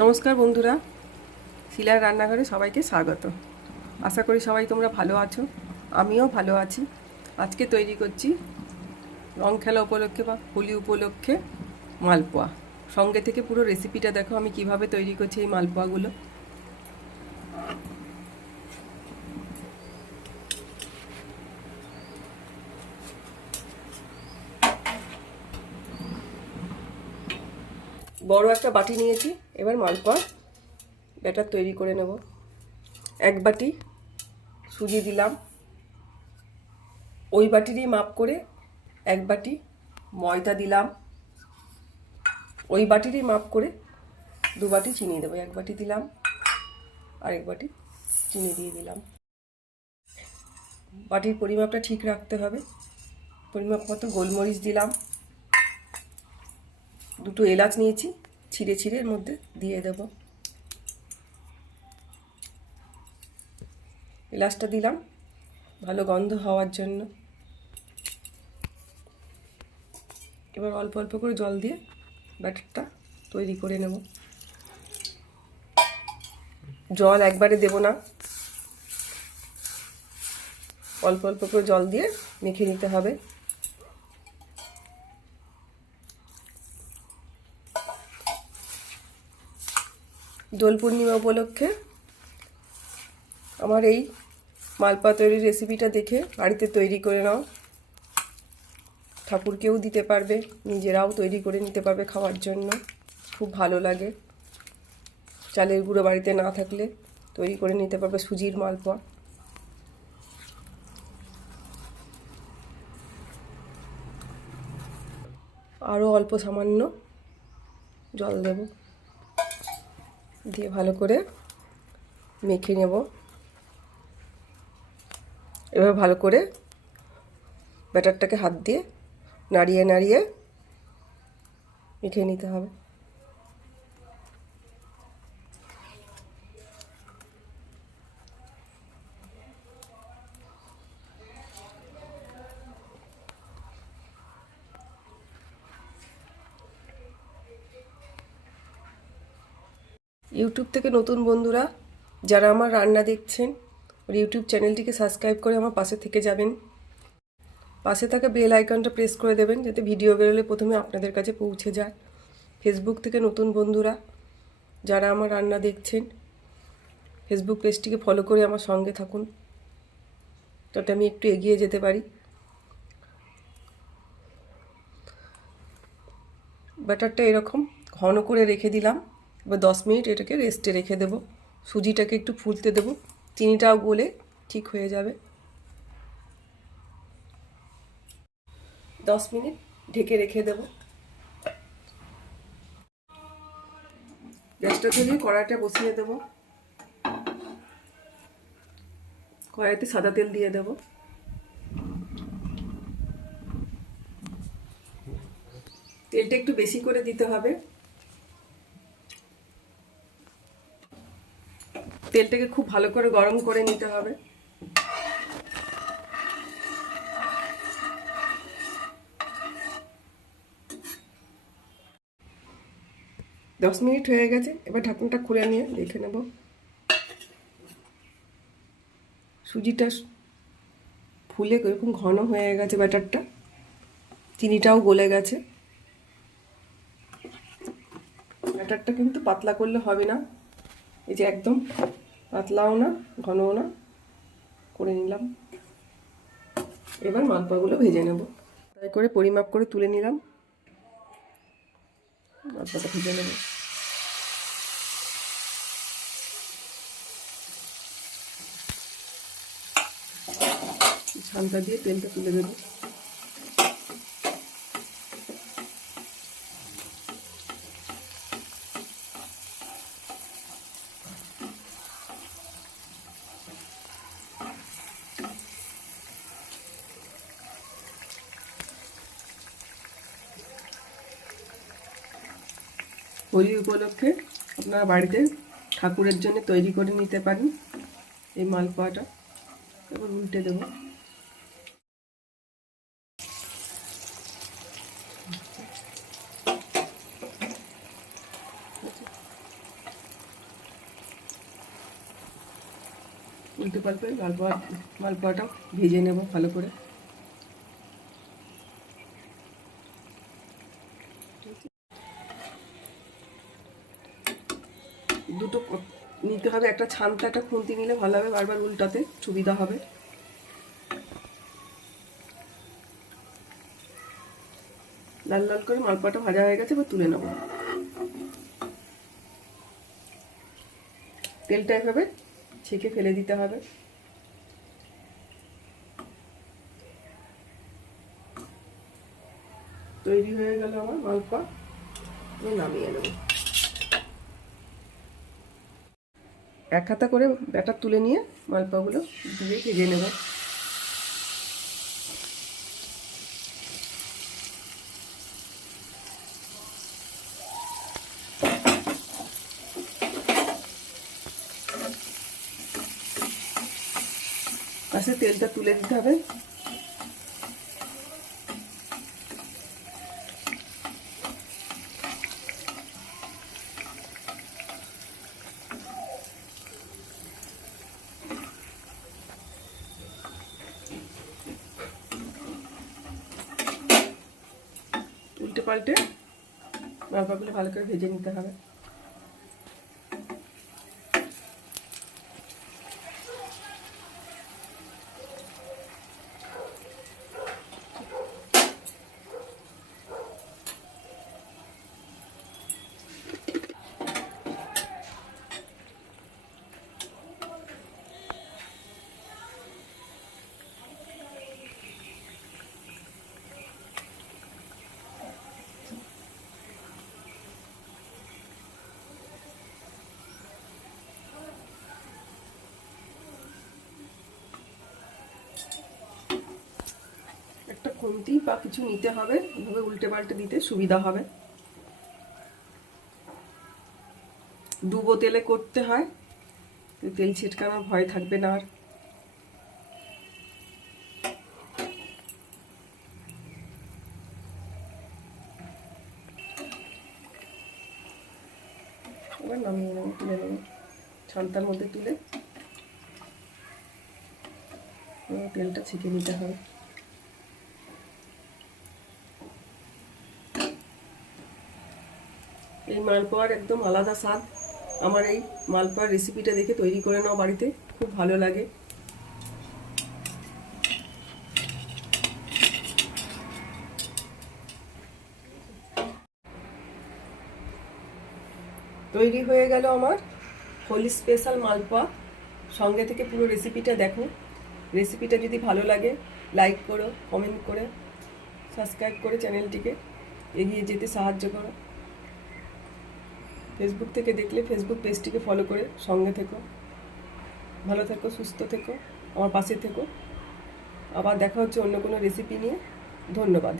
নমস্কার বন্ধুরা। শিলার রান্নাঘরে সবাইকে স্বাগত। আশা করি সবাই তোমরা ভালো আছো, আমিও ভালো আছি। আজকে তৈরি করছি রং খেলা উপলক্ষে বা হোলি উপলক্ষে মালপোয়া। সঙ্গে থেকে পুরো রেসিপিটা দেখো, আমি কীভাবে তৈরি করছি এই মালপোয়াগুলো। বড় একটা বাটি নিয়েছি। এবার মালপোয়া ব্যাটার তৈরি করে নেব। এক বাটি সুজি দিলাম। ওই বাটিরই মাপ করে এক বাটি ময়দা দিলাম। ওই বাটিরই মাপ করে দু বাটি চিনি দেবো। এক বাটি দিলাম আর এক বাটি চিনি দিয়ে দিলাম। বাটির পরিমাপটা ঠিক রাখতে হবে। পরিমাপ মতো গোলমরিচ দিলাম। দুটো এলাচ নিয়েছি। ছিঁড়ে ছিঁড়ে এর মধ্যে দিয়ে দেব। এলাচটা দিলাম, ভালো গন্ধ হওয়ার জন্য। এবার অল্প অল্প করে জল দিয়ে ব্যাটারটা তৈরি করে নেব। জল একবারে দেব না। অল্প অল্প করে জল দিয়ে মেখে নিতে হবে। দোল পূর্ণিমা উপলক্ষে আমার এই মালপা তৈরির রেসিপিটা দেখে বাড়িতে তৈরি করে নাও। ঠাকুরকেও দিতে পারবে, নিজেরাও তৈরি করে নিতে পারবে খাওয়ার জন্য। খুব ভালো লাগে। চালের গুঁড়ো বাড়িতে না থাকলে তৈরি করে নিতে পারবে সুজির মালপোয়া। আরও অল্প সামান্য জল দেব। দিয়ে ভালো করে মেখে নেব। এভাবে ভালো করে ব্যাটারটাকে হাত দিয়ে নাড়িয়ে নাড়িয়ে মেখে নিতে হবে। ইউটিউব থেকে নতুন বন্ধুরা, যারা আমার রান্না দেখছেন, ওর ইউটিউব চ্যানেলটিকে সাবস্ক্রাইব করে আমার পাশে থেকে যাবেন। পাশে থাকা বেল আইকনটা প্রেস করে দেবেন, যাতে ভিডিও বেরোলে প্রথমে আপনাদের কাছে পৌঁছে যায়। ফেসবুক থেকে নতুন বন্ধুরা, যারা আমার রান্না দেখছেন ফেসবুক পেজটিকে ফলো করে আমার সঙ্গে থাকুন। যাতে আমি একটু এগিয়ে যেতে পারি। ব্যাটারটা এরকম, ঘন করে রেখে দিলাম। এবার দশ মিনিট এটাকে রেস্টে রেখে দেবো। সুজিটাকে একটু ফুলতে দেবো। চিনিটাও গলে ঠিক হয়ে যাবে। দশ মিনিট ঢেকে রেখে দেব। গ্যাসটা ধরিয়ে কড়াইটা বসিয়ে দেব। কড়াইতে সাদা তেল দিয়ে দেব। তেলটা একটু বেশি করে দিতে হবে। তেলটাকে খুব ভালো করে গরম করে নিতে হবে। দশ মিনিট হয়ে গেছে, এবার ঢাকনটা খুলে নিয়ে দেখে নেব। সুজিটা ফুলে এরকম ঘন হয়ে গেছে ব্যাটারটা, চিনিটাও গলে গেছে। ব্যাটারটা কিন্তু পাতলা করলে হবে না, এই যে একদম পাতলাও না ঘনও না করে নিলাম। এবার মালপাগুলো ভেজে নেব। তাই করে পরিমাপ করে তুলে নিলাম। মালপাটা ভেজে নেব। ছানটা দিয়ে তেলটা তুলে দেবো। হোলি উপলক্ষে আপনারা বাড়িতে ঠাকুরের জন্য তৈরি করে নিতে পারেন এই মালপোয়াটা। এবার উল্টে দেব। উল্টে পাল্পে মালপোয়া মালপোয়াটা ভেজে নেব ভালো করে। দুটো নিতে হবে, একটা ছানটা একটা খুন্তি নিলে ভালো হবে, বারবার উল্টাতে সুবিধা হবে। লাল লাল করে মালপোয়াটা ভাজা হয়ে গেছে, এবার তুলে নেব। তেলটা এভাবে ছেঁকে ফেলে দিতে হবে। তৈরি হয়ে গেল আমার এবার নামিয়ে নেব। এক হাতা করে ব্যাটার তুলে নিয়ে মালপাগুলো দিয়ে ভেজে নেব। তেলটা তুলে দিতে হবে উল্টে পাল্টে মালপাগুলো ভালো করে ভেজে নিতে হবে একটা খুন্তি বা কিছু নিতে হবে এভাবে উল্টে পাল্টে দিতে সুবিধা হবে। ডুবো তেলে করতে হয় তেল ছিটকানোর ভয় থাকবে না আর। এবার তুলে নেব মধ্যে তুলে। তেলটা ছেঁকে নিতে হবে। এই মালপোয়ার একদম আলাদা স্বাদ। আমার এই মালপোয়ার রেসিপিটা দেখে তৈরি করে নাও বাড়িতে, খুব ভালো লাগে। তৈরি হয়ে গেল আমার হোলি স্পেশাল মালপোয়া। সঙ্গে থেকে পুরো রেসিপিটা দেখো। রেসিপিটা যদি ভালো লাগে লাইক করো কমেন্ট করে সাবস্ক্রাইব করে চ্যানেলটিকে এগিয়ে যেতে সাহায্য করো। ফেসবুক থেকে দেখলে ফেসবুক পেজটিকে ফলো করে সঙ্গে থেকো। ভালো থেকো, সুস্থ থেকো, আমার পাশে থেকো। আবার দেখা হচ্ছে অন্য কোনো রেসিপি নিয়ে। ধন্যবাদ।